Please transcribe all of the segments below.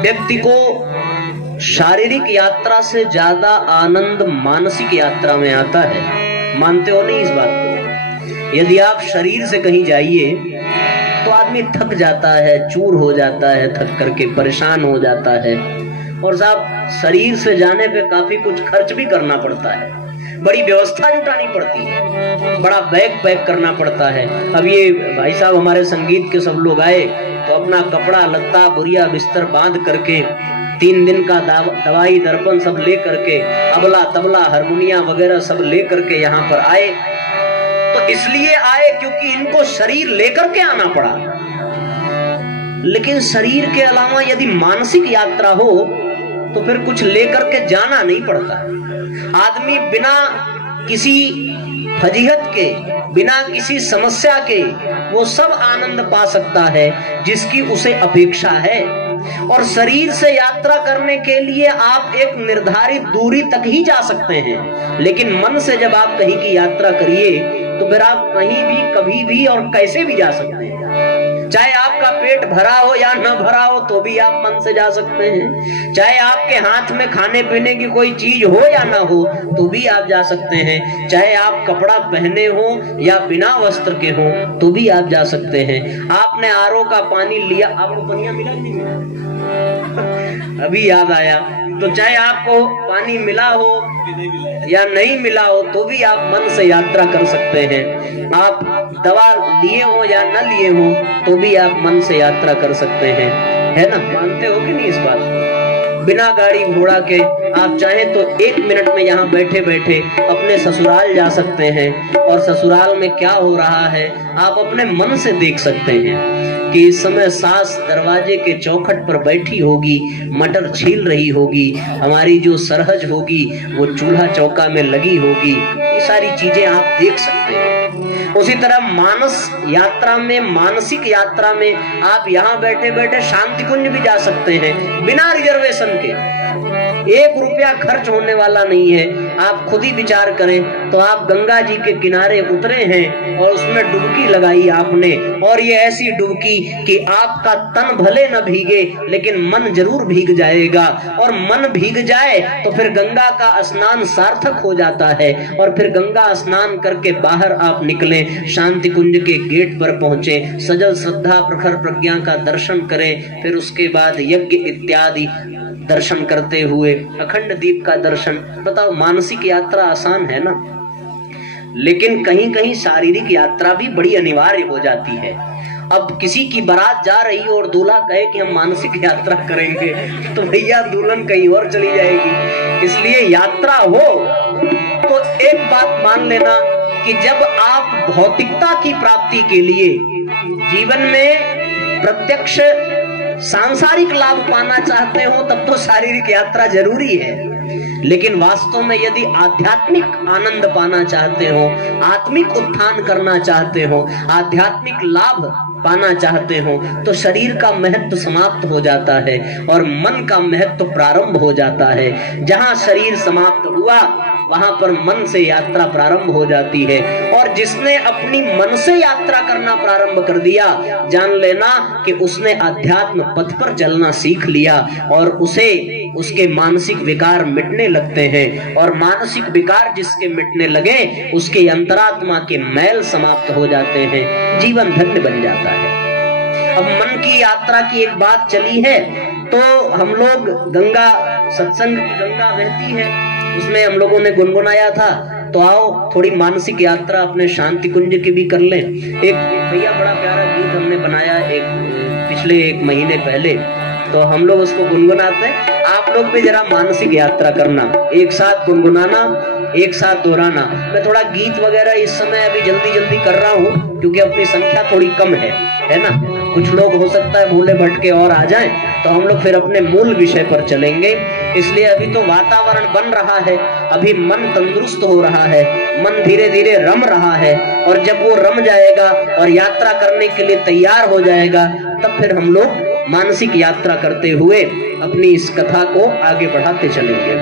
व्यक्ति को शारीरिक यात्रा से ज्यादा आनंद मानसिक यात्रा में आता है। मानते हो नहीं इस बात को? यदि आप शरीर से कहीं जाइए तो आदमी थक जाता है, चूर हो जाता है, थक करके परेशान हो जाता है। और साहब शरीर से जाने पे काफी कुछ खर्च भी करना पड़ता है, बड़ी व्यवस्था जुटानी पड़ती है, बड़ा बैग पैक करना पड़ता है। अब ये भाई साहब हमारे संगीत के सब लोग आए तो अपना कपड़ा लत्ता बोरिया बिस्तर बांध करके 3 दिन का दवाई दर्पण सब ले करके, अबला तबला हारमोनिया वगैरह सब ले करके यहाँ पर आए। तो इसलिए आए क्योंकि इनको शरीर लेकर के आना पड़ा। लेकिन शरीर के अलावा यदि मानसिक यात्रा हो तो फिर कुछ लेकर के जाना नहीं पड़ता। आदमी बिना किसी फजीहत के, बिना किसी समस्या के वो सब आनंद पा सकता है जिसकी उसे अपेक्षा है। और शरीर से यात्रा करने के लिए आप एक निर्धारित दूरी तक ही जा सकते हैं, लेकिन मन से जब आप कहीं की यात्रा करिए तो फिर आप कहीं भी, कभी भी और कैसे भी जा सकते हैं। चाहे आपका पेट भरा हो या न भरा हो तो भी आप मन से जा सकते हैं। चाहे आपके हाथ में खाने पीने की कोई चीज हो या ना हो तो भी आप जा सकते हैं। चाहे आप कपड़ा पहने हो या बिना वस्त्र के हो तो भी आप जा सकते हैं। आपने आरओ का पानी लिया, आपको पनिया मिला नहीं मिला? अभी याद आया। तो चाहे आपको पानी मिला हो या नहीं मिला हो तो भी आप मन से यात्रा कर सकते हैं। आप दवा लिए हो या न लिए हो तो भी आप मन से यात्रा कर सकते हैं, है ना? मानते हो कि नहीं इस बात को? बिना गाड़ी घोड़ा के आप चाहें तो 1 मिनट में यहाँ बैठे बैठे अपने ससुराल जा सकते हैं। और ससुराल में क्या हो रहा है आप अपने मन से देख सकते हैं कि इस समय सास दरवाजे के चौखट पर बैठी होगी, मटर छील रही होगी, हमारी जो सरहज होगी वो चूल्हा चौका में लगी होगी। ये सारी चीजें आप देख सकते हैं। उसी तरह मानस यात्रा में, मानसिक यात्रा में आप यहाँ बैठे बैठे शांति कुंज भी जा सकते हैं बिना रिजर्वेशन के। 1 रुपया खर्च होने वाला नहीं है। आप खुद ही विचार करें तो आप गंगा जी के किनारे उतरे हैं और उसमें डुबकी लगाई आपने, और ये ऐसी डुबकी कि आपका तन भले न भीगे लेकिन मन जरूर भीग जाएगा। और मन भीग जाए तो फिर गंगा का स्नान सार्थक हो जाता है। और फिर गंगा स्नान करके बाहर आप निकले, शांति कुंज के गेट पर पहुंचे, सजल श्रद्धा प्रखर प्रज्ञा का दर्शन करें, फिर उसके बाद यज्ञ इत्यादि दर्शन करते हुए अखंड दीप का दर्शन। बताओ मानसिक यात्रा आसान है ना? लेकिन कहीं कहीं शारीरिक यात्रा भी बड़ी अनिवार्य हो जाती है। अब किसी की बारात जा रही हो और दूल्हा कहे कि हम मानसिक यात्रा करेंगे तो भैया दुल्हन कहीं और चली जाएगी। इसलिए यात्रा हो तो एक बात मान लेना कि जब आप भौतिकता की प्राप्ति के लिए जीवन में प्रत्यक्ष सांसारिक लाभ पाना चाहते हो तब तो शारीरिक यात्रा जरूरी है। लेकिन वास्तव में यदि आध्यात्मिक आनंद पाना चाहते हो, आत्मिक उत्थान करना चाहते हो, आध्यात्मिक लाभ पाना चाहते हो तो शरीर का महत्व समाप्त हो जाता है और मन का महत्व प्रारंभ हो जाता है। जहां शरीर समाप्त हुआ वहां पर मन से यात्रा प्रारंभ हो जाती है। और जिसने अपनी मन से यात्रा करना प्रारंभ कर दिया, जान लेना कि उसने अध्यात्म पथ पर चलना सीख लिया और उसे उसके मानसिक विकार मिटने लगते हैं। और मानसिक विकार जिसके मिटने लगे उसके अंतरात्मा के मैल समाप्त हो जाते हैं, जीवन धन्य बन जाता है। अब मन की यात्रा की एक बात चली है तो हम लोग गंगा, सत्संग की गंगा बहती है, उसमें हम लोगों ने गुनगुनाया था। तो आओ थोड़ी मानसिक यात्रा अपने शांति कुंज की भी कर लें। एक भैया बड़ा प्यारा गीत हमने बनाया पिछले 1 महीने पहले, तो हम लोग उसको गुनगुनाते हैं। आप लोग भी जरा मानसिक यात्रा करना, एक साथ गुनगुनाना, एक साथ दोहराना। मैं थोड़ा गीत वगैरह इस समय अभी जल्दी जल्दी कर रहा हूँ क्योंकि अपनी संख्या थोड़ी कम है ना? कुछ लोग हो सकता है भूले भटके और आ जाएं, तो हम लोग फिर अपने मूल विषय पर चलेंगे। इसलिए अभी तो वातावरण बन रहा है, अभी मन तंदुरुस्त हो रहा है, मन धीरे धीरे रम रहा है। और जब वो रम जाएगा और यात्रा करने के लिए तैयार हो जाएगा तब फिर हम लोग मानसिक यात्रा करते हुए अपनी इस कथा को आगे बढ़ाते चलेंगे।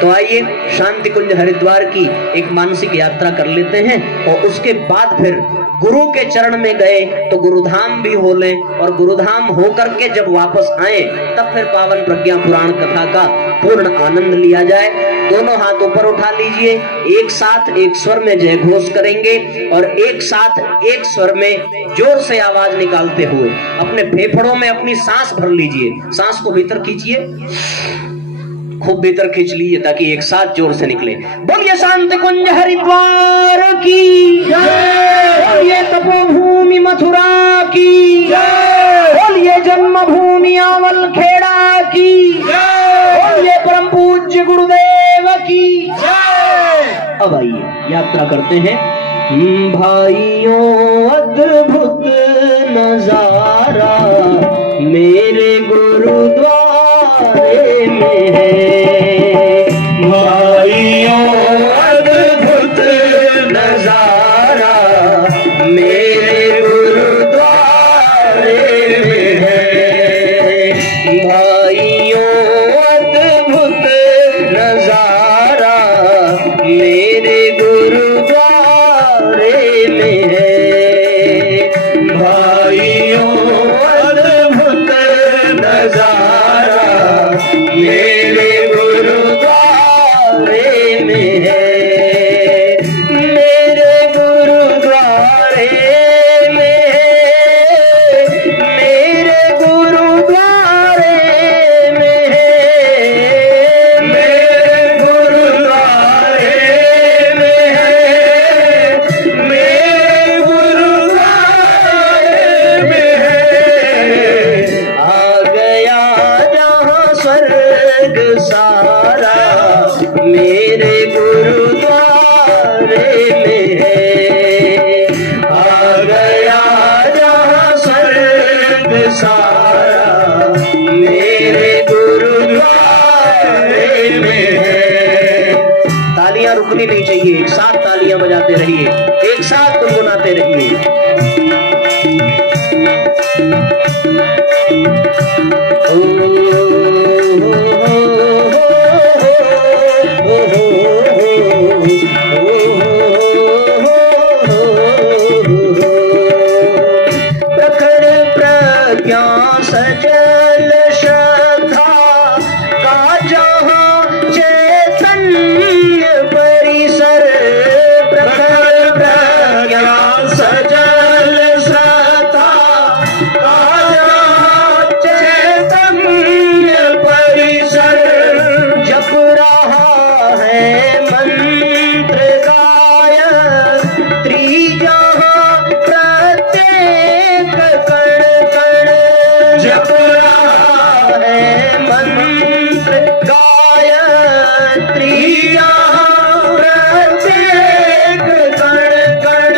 तो आइए शांति कुंज हरिद्वार की एक मानसिक यात्रा कर लेते हैं और उसके बाद फिर गुरु के चरण में गए तो गुरुधाम भी हो लें, और गुरुधाम हो करके जब वापस आए तब फिर पावन प्रज्ञा पुराण कथा का पूर्ण आनंद लिया जाए। दोनों हाथ ऊपर उठा लीजिए, एक साथ एक स्वर में जय घोष करेंगे और एक साथ एक स्वर में जोर से आवाज निकालते हुए अपने फेफड़ों में अपनी सांस भर लीजिए। सांस को भीतर खींचिए, खूब भीतर खींच लीजिए ताकि एक साथ जोर से निकले। बोलिए शांति कुंज हरिद्वार की जय, बोलिए तपोभूमि मथुरा की जय, बोलिए जन्मभूमि आवल खेड़ा की जय, बोलिए परम पूज्य गुरुदेव की जय। अब आइए यात्रा करते हैं। भाइयों अद्भुत नजारा मेरे गुरुद्वारे में है, भाइयों अद्भुत नजारा मेरे गुरुद्वारे में है, भाइयों अद्भुत नजारा मेरे गुरुद्वारे में है, भाइयों अद्भुत नजारा मेरे गुरुद्वारे में है, मेरे गुरुद्वारे में है, मेरे गुरुद्वारे में है, मेरे गुरुद्वारे में है, मेरे गुरुद्वारे में है। आ गया जहाँ स्वर्ग सारा मेरे गुरुद्वारे में है, आ गया जहाँ स्वर्ग सारा मेरे गुरुद्वारे में है। तालियां रुकनी नहीं चाहिए, एक साथ तालियां बजाते रहिए, एक साथ गुनगुनाते रहिए। प्रखर प्रज्ञा सजल श्रद्धा का जहाँ चैतन्य परिसर, प्रखर प्रज्ञा सजल श्रद्धा का जहाँ चैतन्य परिसर, जप रहा है मंत्र गायत्री जहाँ प्रत्येक कण कण, जप रहा है मंत्र गायत्री जहाँ प्रत्येक कण कण,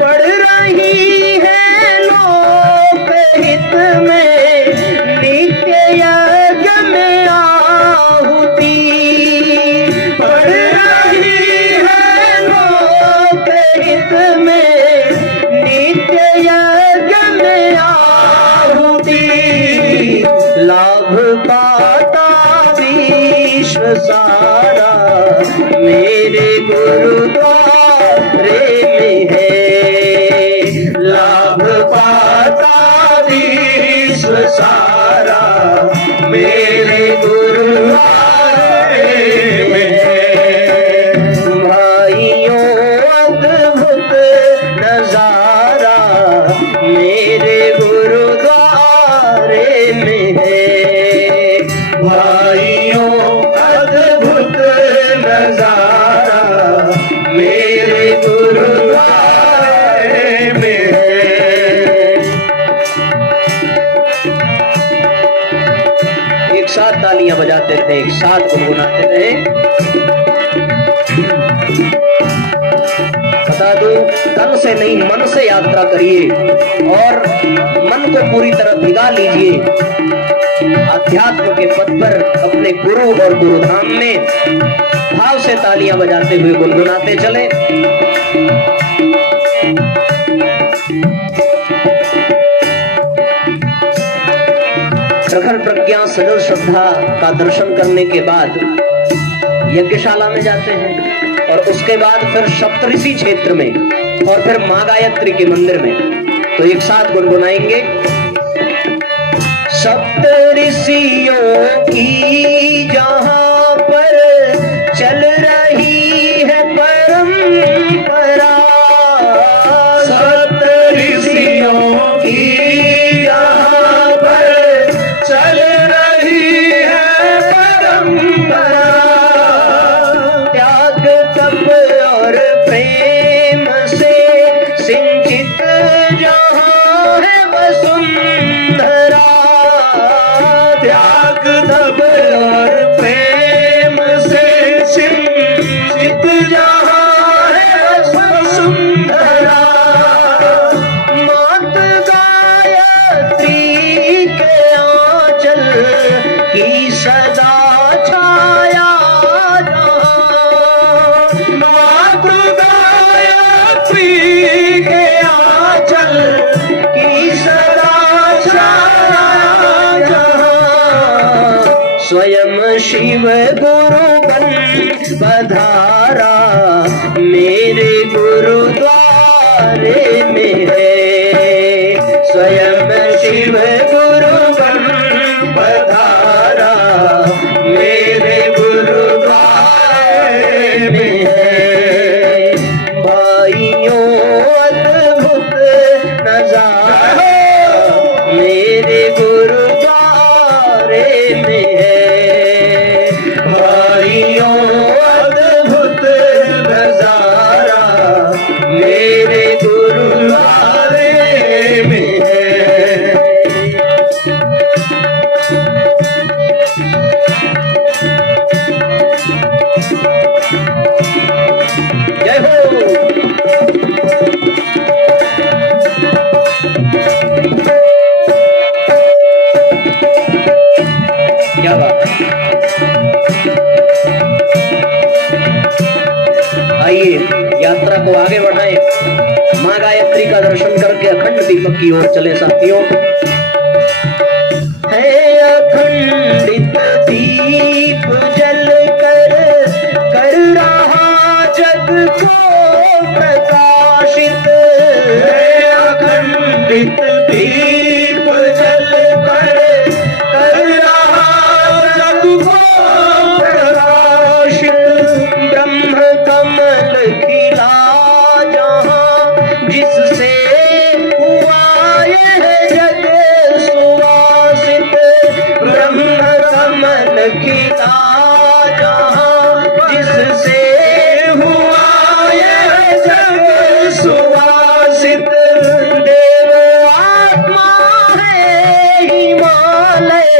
पढ़ रही है लोक हित में नित्य यज्ञ में आहुति, पढ़ रही है लोक हित में नित्य यज्ञ में आहुति, लाभ पाता विश्व सारा मेरे गुरुद्वारे में है, लाभ पाता विश्व सारा मेरे गुरुद्वारे में है, भाइयों अद्भुत नजारा मेरे गुरुद्वारे में है, भाइयों अद्भुत नजारा मेरे गुरुद्वारे में है। एक साथ तालियां बजाते रहे, एक साथ गुनगुनाते रहे। बता दूं, तन से नहीं मन से यात्रा करिए और मन को पूरी तरह भिगा लीजिए आध्यात्म के पथ पर अपने गुरु और गुरुधाम में। भाव से तालियां बजाते हुए गुनगुनाते चले। प्रखर प्रज्ञा सजल श्रद्धा का दर्शन करने के बाद यज्ञशाला में जाते हैं और उसके बाद फिर सप्तऋषि क्षेत्र में और फिर मां गायत्री के मंदिर में। तो एक साथ गुनगुनाएंगे। सप्त ऋषियों की जहां पर चल रही है परंपरा, सप्त ऋषियों की जहां पर चल रही है परंपरा, त्याग तप और प्रेम से सिंचित जहां है वसुंधरा, त्याग तप और प्रेम से सिंचित जहां है वसुंधरा, मात गायत्री के आंचल की सदा छाया जहां, मात गायत्री के आंचल की सदा छाया जहां, स्वयं शिव गुरु बन पधारा मेरे गुरुद्वारे में है, स्वयं शिव गुरु बन पधारा मेरे गुरुद्वारे में है। भाइयों अद्भुत नजारा मेरे गुरुद्वारे में है, भाइयों अद्भुत नजारा मेरे गुरुद्वारे में है। जय हो। क्या बात। आइए यात्रा को आगे बढ़ाएं, मां गायत्री का दर्शन करके अखंड दीपक की ओर चले साथियों। है अखंडित दीप जल कर रहा जग को प्रकाशित, है अखंडित दीप जल कर रहा जग को प्रकाशित, ब्रह्म कमल खिला जहां जिससे हुआ यह जग सुवासित, ब्रह्म कमल खिला जहां जिससे हुआ यह जग सुवासित, देव आत्मा है हिमालय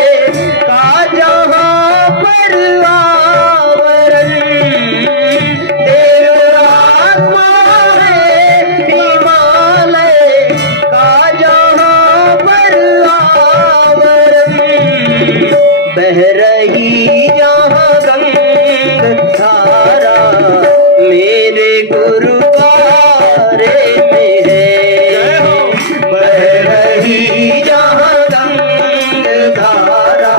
का जहां पर आवरण, देव आत्मा है हिमालय का जहां पर आवरण, बह रही जहां गंग धारा मेरे गुरुद्वारे में है, बह रही जहां गंग धारा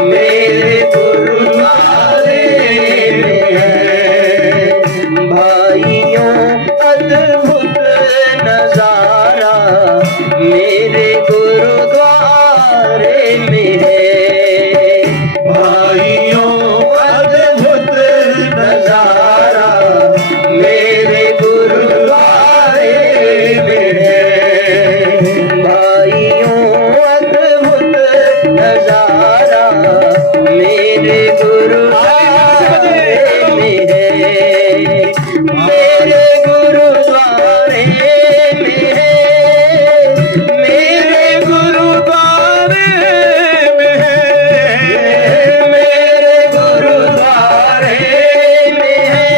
मेरे गुरुद्वारे में है। भाइयों अद्भुत नजारा मेरे गुरुद्वारे में है, भाइयों अद्भुत नजारा मेरे गुरुद्वारे में है, भाइयों अद्भुत नजारा मेरे गुरुद्वारे में है, मेरे गुरुद्वारे में है, मेरे गुरुद्वारे में है, मेरे गुरुद्वारे में है,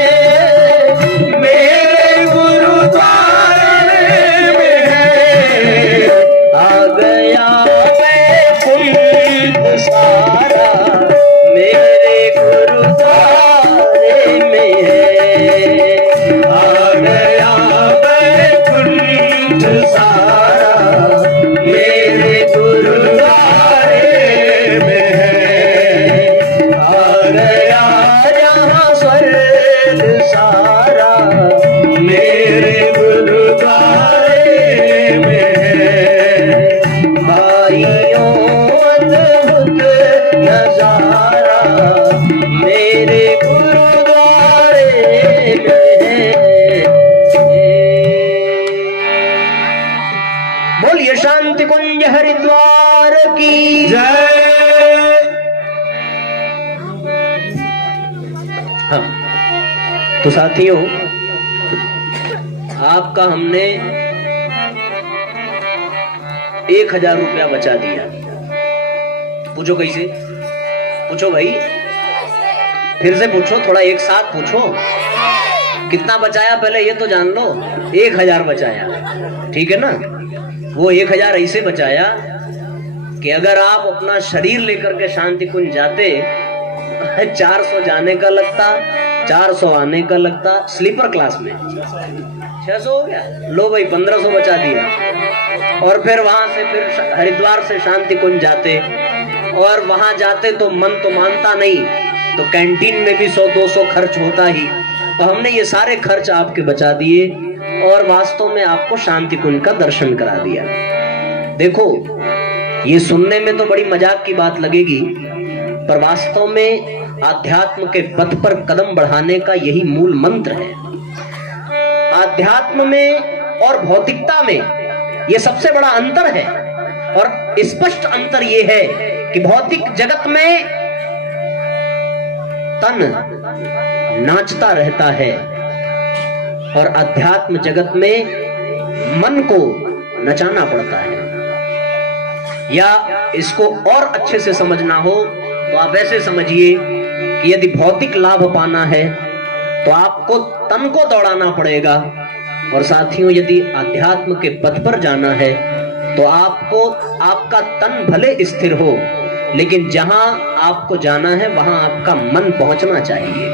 मेरे गुरुद्वारे में है। आ गया वैकुंठ सारा मेरे गुरु की जय। हाँ, तो साथियों, आपका हमने 1000 रुपया बचा दिया। पूछो कैसे? पूछो भाई, फिर से पूछो, थोड़ा एक साथ पूछो। कितना बचाया पहले ये तो जान लो। 1000 बचाया, ठीक है ना? वो 1000 ऐसे बचाया कि अगर आप अपना शरीर लेकर के शांति कुंज जाते 400 जाने का लगता, 400 आने का लगता, स्लीपर क्लास में 600 हो गया। लो भाई 1500 बचा दिया। और फिर वहां से फिर हरिद्वार से शांति कुंज जाते, और वहां जाते तो मन तो मानता नहीं, तो कैंटीन में भी 100-200 खर्च होता ही। तो हमने ये सारे खर्च आपके बचा दिए और वास्तव में आपको शांति कुंज का दर्शन करा दिया। देखो, ये सुनने में तो बड़ी मजाक की बात लगेगी, पर वास्तव में आध्यात्म के पथ पर कदम बढ़ाने का यही मूल मंत्र है। आध्यात्म में और भौतिकता में ये सबसे बड़ा अंतर है, और स्पष्ट अंतर ये है कि भौतिक जगत में तन नाचता रहता है और अध्यात्म जगत में मन को नचाना पड़ता है। या इसको और अच्छे से समझना हो तो आप ऐसे समझिए कि यदि भौतिक लाभ पाना है तो आपको तन को दौड़ाना पड़ेगा, और साथियों यदि अध्यात्म के पथ पर जाना है तो आपको आपका तन भले स्थिर हो, लेकिन जहां आपको जाना है वहां आपका मन पहुंचना चाहिए।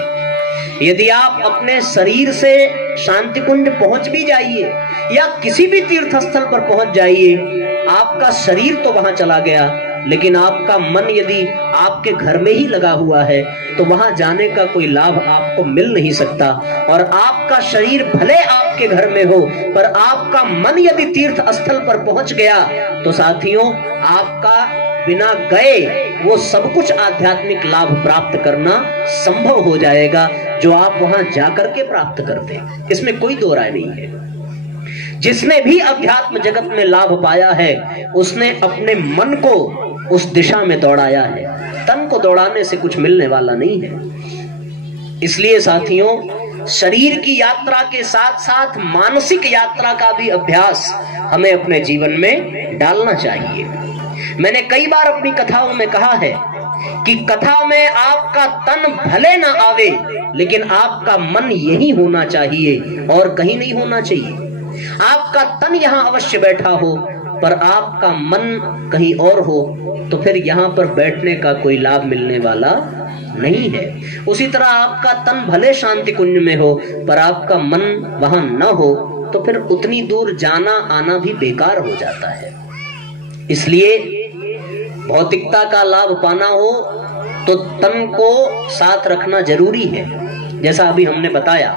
यदि आप अपने शरीर से शांति कुंज पहुंच भी जाइए या किसी भी तीर्थ स्थल पर पहुंच जाइए, आपका शरीर तो वहां चला गया, लेकिन आपका मन यदि आपके घर में ही लगा हुआ है तो वहां जाने का कोई लाभ आपको मिल नहीं सकता। और आपका शरीर भले आपके घर में हो, पर आपका मन यदि तीर्थ स्थल पर पहुंच गया तो साथियों, आपका बिना गए वो सब कुछ आध्यात्मिक लाभ प्राप्त करना संभव हो जाएगा जो आप वहां जाकर के प्राप्त करते। इसमें कोई दो राय नहीं है। जिसने भी अध्यात्म जगत में लाभ पाया है उसने अपने मन को उस दिशा में दौड़ाया है। तन को दौड़ाने से कुछ मिलने वाला नहीं है। इसलिए साथियों, शरीर की यात्रा के साथ साथ मानसिक यात्रा का भी अभ्यास हमें अपने जीवन में डालना चाहिए। मैंने कई बार अपनी कथाओं में कहा है कि कथा में आपका तन भले ना आवे, लेकिन आपका मन यही होना चाहिए और कहीं नहीं होना चाहिए। आपका तन यहां अवश्य बैठा हो, पर आपका मन कहीं और हो, तो फिर यहां पर बैठने का कोई लाभ मिलने वाला नहीं है। उसी तरह आपका तन भले शांति कुंज में हो, पर आपका मन वहां न हो, तो फिर उतनी दूर जाना आना भी बेकार हो जाता है। इसलिए भौतिकता का लाभ पाना हो तो तन को साथ रखना जरूरी है। जैसा अभी हमने बताया,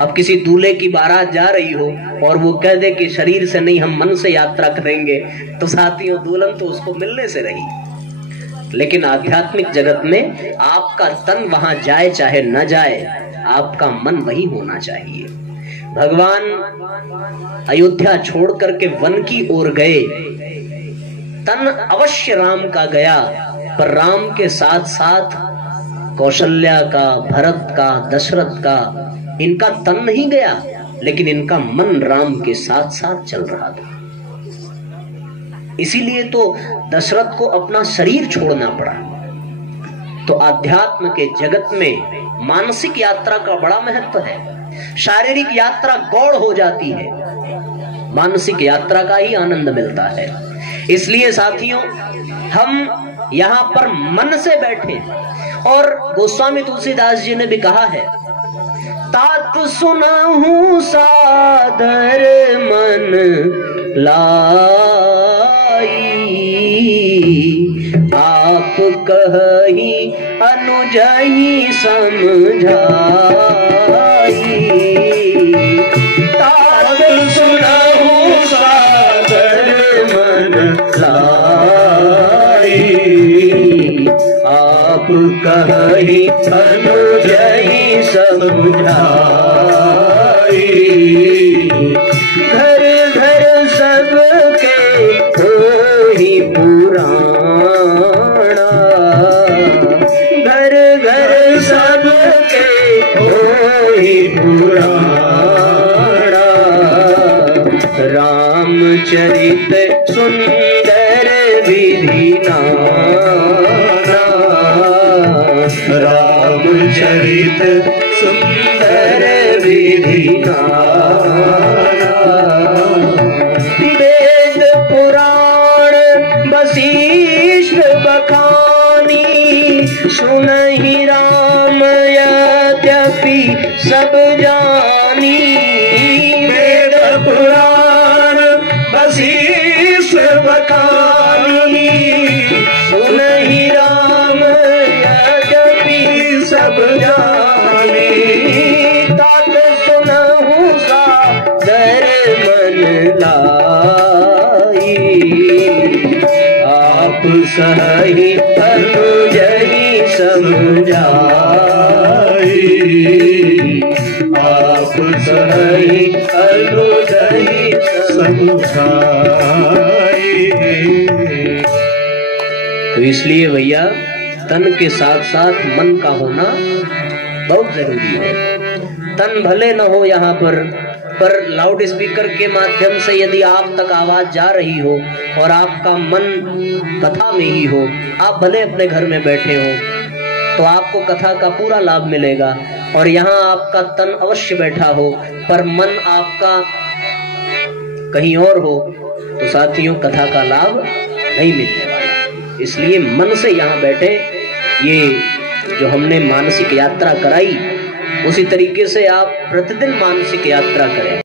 अब किसी दूल्हे की बारात जा रही हो और वो कह दे कि शरीर से नहीं हम मन से यात्रा करेंगे, तो साथियों दुल्हन तो उसको मिलने से रही। लेकिन आध्यात्मिक जगत में आपका तन वहां जाए चाहे न जाए, आपका मन वही होना चाहिए। भगवान अयोध्या छोड़ करके वन की ओर गए, तन अवश्य राम का गया, पर राम के साथ साथ कौशल्या का, भरत का, दशरथ का, इनका तन नहीं गया, लेकिन इनका मन राम के साथ साथ चल रहा था। इसीलिए तो दशरथ को अपना शरीर छोड़ना पड़ा। तो आध्यात्म के जगत में मानसिक यात्रा का बड़ा महत्व है। शारीरिक यात्रा गौड़ हो जाती है, मानसिक यात्रा का ही आनंद मिलता है। इसलिए साथियों, हम यहाँ पर मन से बैठे, और गोस्वामी तुलसीदास जी ने भी कहा है, तात सुनाहूं सादर मन लाई, आप कही अनुजही समझाई। तात सुनाहूं सादर मन लाई, आप कही अनुजही समझाई। घर घर सबके हो ही पुराण, पुराणा, रामचरित सुंदर विधि नाना, रामचरित सुंदर विधि नाना, वेद पुराण वशिष्ठ बखानी, सुनहि राम यद्यपि सब जानी। वेद पुराण वशिष्ठ बखानी, सुनहि राम यद्यपि सब जानी। तात सुनहु सादर मन लाई, आप सही अनुजहि समझाई, आप सही अनुजहि समझाई। तो इसलिए भैया तन के साथ साथ मन का होना बहुत जरूरी है। तन भले न हो यहाँ पर लाउड स्पीकर के माध्यम से यदि आप तक आवाज जा रही हो और आपका मन कथा में ही हो, आप भले अपने घर में बैठे हो तो आपको कथा का पूरा लाभ मिलेगा। और यहाँ आपका तन अवश्य बैठा हो पर मन आपका कहीं और हो तो साथियों कथा का लाभ नहीं मिलने वाला। इसलिए मन से यहाँ बैठे, ये जो हमने मानसिक यात्रा कराई उसी तरीके से आप प्रतिदिन मानसिक यात्रा करें।